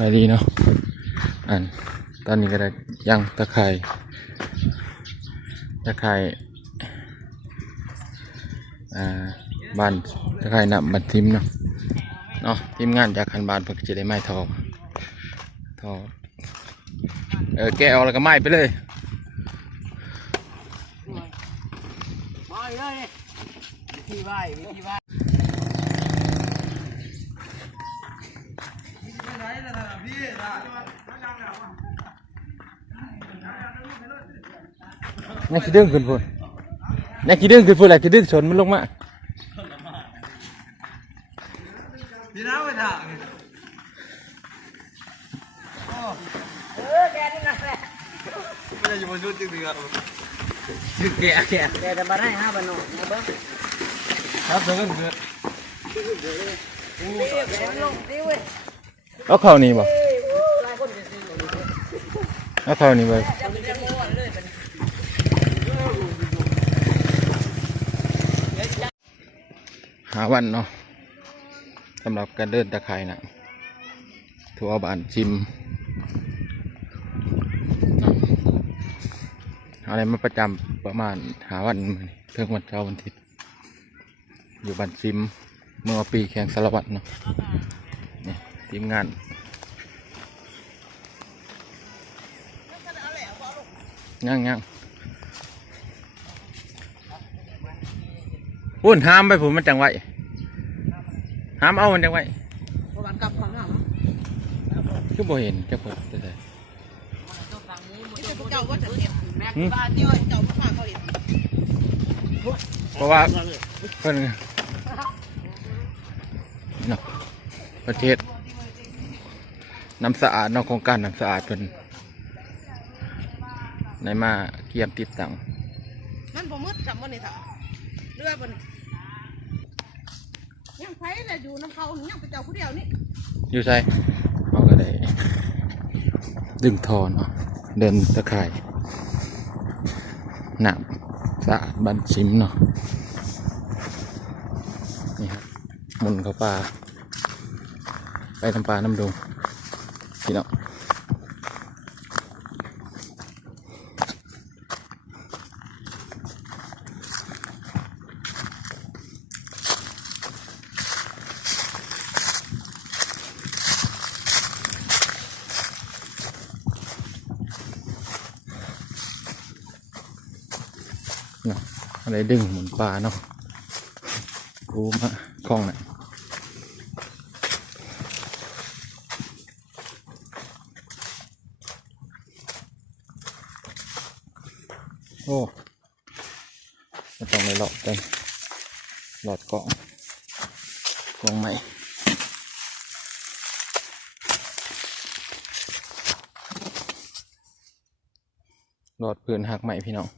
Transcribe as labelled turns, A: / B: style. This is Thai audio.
A: มาดีเนาะอันตอนนี้ก็ได้ย่างตะไคร่ตะไคร่อ่าบานตะไคร่นำบันทิมเนาะเนาะทีมงานจากคันบานเพิ่นก็จะได้ไม้ทอทอเออแกะเอาแล้วก็ไม้ไปเลย
B: มาเลยวิธีไหววิธีไหว
A: นี่ขี้ดึงขึ้นพุ่นนี่ขี้ดึงขึ้นพุ่นแหละขี้ดึงชนมันลงมา
B: พี่น้าไปถาง
C: เออแกนี่นะแหละ
B: ไม่ได้อยู่บนชุดจริงๆครับ
A: คือแกะแกะ
C: แกจะมาได้ห้าบาทหน่อยนะเบิ้ง
B: ครับเดินเดิน
C: ตีแกมันลงตีเว้ย
A: เอาเข้านี่บ่
C: เอ้ยหลายคนจะซื้อ
A: เอาเข้านี่ไป
C: จะเป็นจะโม่เลยเป็น
A: หาวันเนาะสำหรับการเดินตะไคร่นะทั่วบ้านชิมอะไรมาประจำประมาณหาวันเพิ่งวันเช้าวันทิตย์อยู่บ้านซิมเมื่อปีแข่งสารวัตรเนาะนี่ทีมงานย่างย่าง พุ่นห้ามไปผมมันจังไว้ห้ามเอามันจังไว้
C: ประมาณกับฝั่งหน้า
A: คือบ่เห็นจะพดจะได้
C: เจ้าว่าจะเก็บแม็กบ้านที่ว่าเจ้ามาฝากเขาเห็น
A: เพราะว่าเพิ่นเนาะประเทศน้ำสะอาดเนอกโครงการน้ำสะอาดเพิ่นในมาเกียมติดตั้ง
C: มันบ่มืดจำบ่นี่ค่ะ เรือบนยังไผน่ะอยู่น้ำเขายังไปเจ้าผู้เดียวนี่
A: อยู่ใช่เขาก็ได้ดึงทอนเดินตะข่ายหนักสะอาดบันชิมเนาะนี่ครับหมุนเขาป่าไปทำปลาน้ำดงพี่น้อง เนาะอะไรดึงหมุนปลาเนาะกูมากล้องน่ะโอ้ไม่ต้องเลยหลอดเต็มหลอดกล่องกล่องใหม่หลอดเพื่อนหักใหม่พี่น้อง